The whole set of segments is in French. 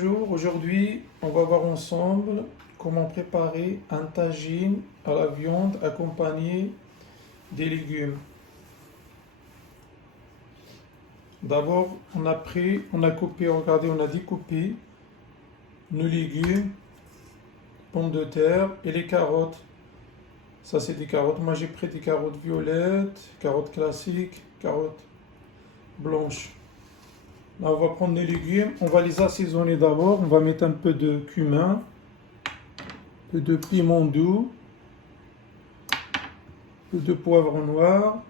Bonjour, aujourd'hui on va voir ensemble comment préparer un tagine à la viande accompagné des légumes. D'abord on a coupé, regardez, on a découpé nos légumes, pommes de terre et les carottes. Ça c'est des carottes, moi j'ai pris des carottes violettes, carottes classiques, carottes blanches. Là, on va prendre les légumes, on va les assaisonner d'abord. On va mettre un peu de cumin, un peu de piment doux, un peu de poivre noir,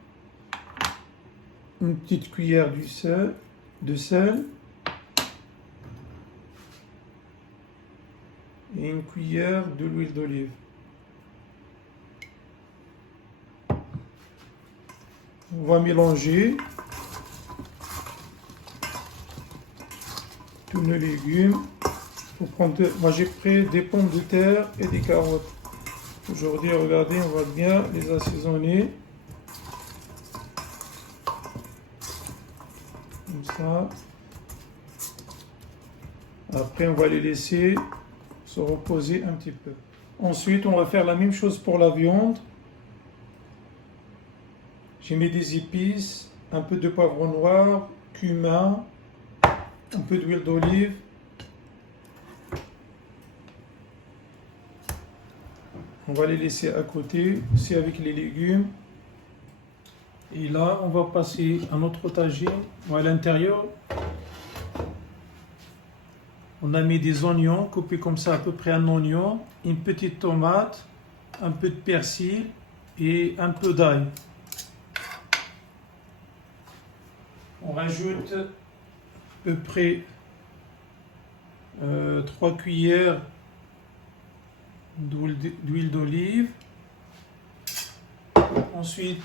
une petite cuillère de sel et une cuillère de l'huile d'olive. On va mélanger tous nos légumes. Moi j'ai pris des pommes de terre et des carottes. Aujourd'hui, regardez, on va bien les assaisonner. Comme ça. Après, on va les laisser se reposer un petit peu. Ensuite, on va faire la même chose pour la viande. J'ai mis des épices, un peu de poivre noir, cumin, un peu d'huile d'olive. On va les laisser à côté, aussi avec les légumes. Et là, on va passer à notre tagine. À l'intérieur, on a mis des oignons, coupés comme ça, à peu près un oignon, une petite tomate, un peu de persil et un peu d'ail. On rajoute à peu près 3 cuillères d'huile d'olive. Ensuite,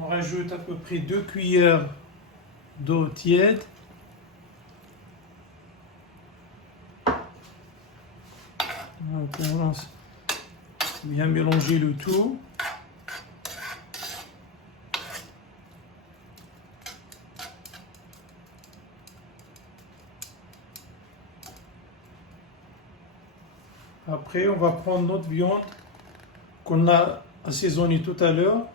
on rajoute à peu près 2 cuillères d'eau tiède. On commence à bien mélanger le tout. Après, on va prendre notre viande qu'on a assaisonnée tout à l'heure.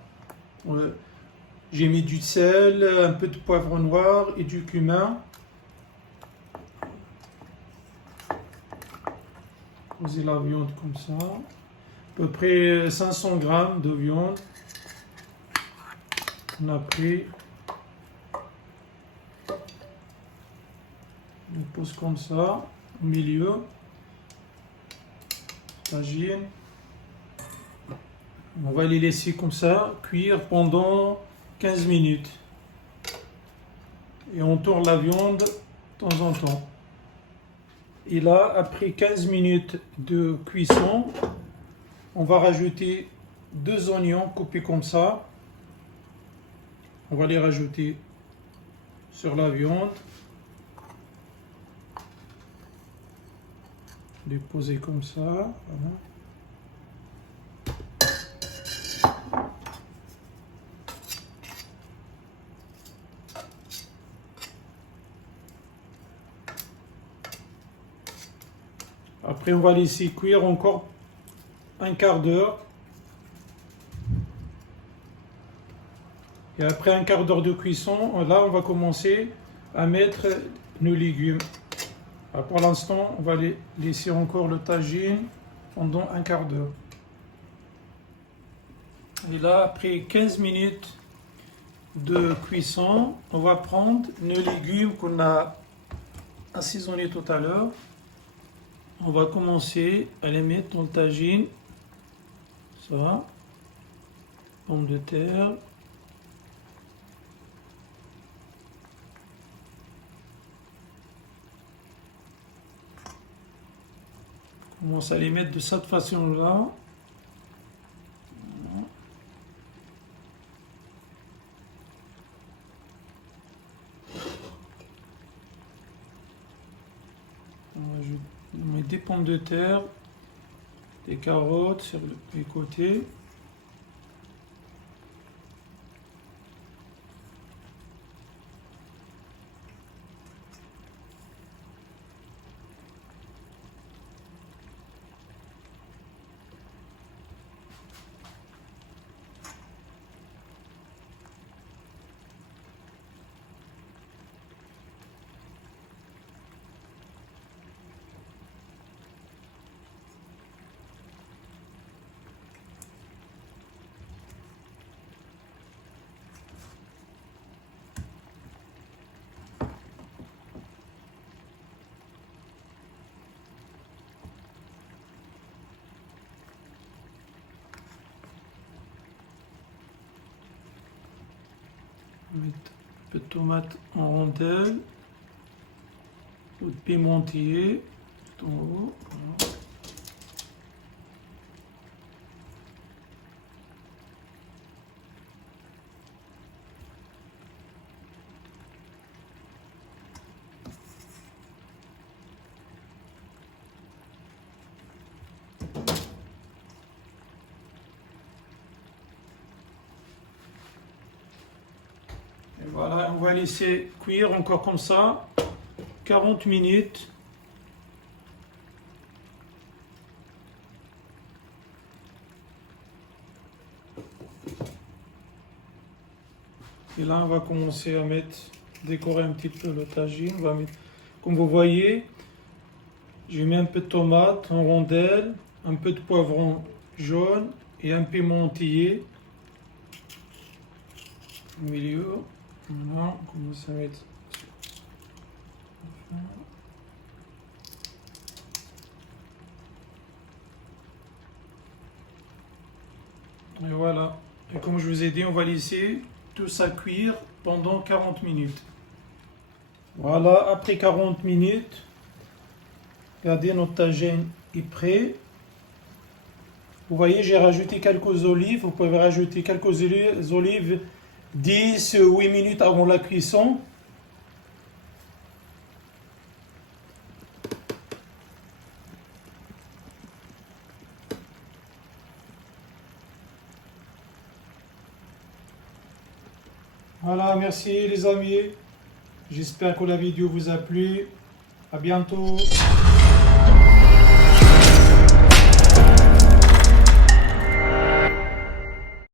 J'ai mis du sel, un peu de poivre noir et du cumin. Poser la viande comme ça. À peu près 500 grammes de viande. On a pris. On pose comme ça, au milieu. Tagine. On va les laisser comme ça, cuire pendant 15 minutes. Et on tourne la viande de temps en temps. Et là, après 15 minutes de cuisson, on va rajouter 2 oignons coupés comme ça. On va les rajouter sur la viande. Les poser comme ça. Voilà. Après, on va laisser cuire encore un quart d'heure. Et après un quart d'heure de cuisson, là, on va commencer à mettre nos légumes. Alors pour l'instant, on va laisser encore le tagine pendant un quart d'heure. Et là, après 15 minutes de cuisson, on va prendre nos légumes qu'on a assaisonnés tout à l'heure. On va commencer à les mettre dans le tagine. Ça, pommes de terre. On commence à les mettre de cette façon-là. On met des pommes de terre, des carottes sur les côtés. On va mettre un peu de tomate en rondelles ou de pimentier tout en haut. Voilà. Et voilà, on va laisser cuire encore comme ça 40 minutes. Et là, on va commencer à décorer un petit peu le tagine. On va mettre, comme vous voyez, j'ai mis un peu de tomate en rondelles, un peu de poivron jaune et un pimentier au milieu. Voilà, on commence à mettre. Et voilà. Et comme je vous ai dit, on va laisser tout ça cuire pendant 40 minutes. Voilà, après 40 minutes, regardez, notre tagine est prêt. Vous voyez, j'ai rajouté quelques olives. Vous pouvez rajouter quelques olives 10 ou 8 minutes avant la cuisson. Voilà, merci les amis. J'espère que la vidéo vous a plu. À bientôt.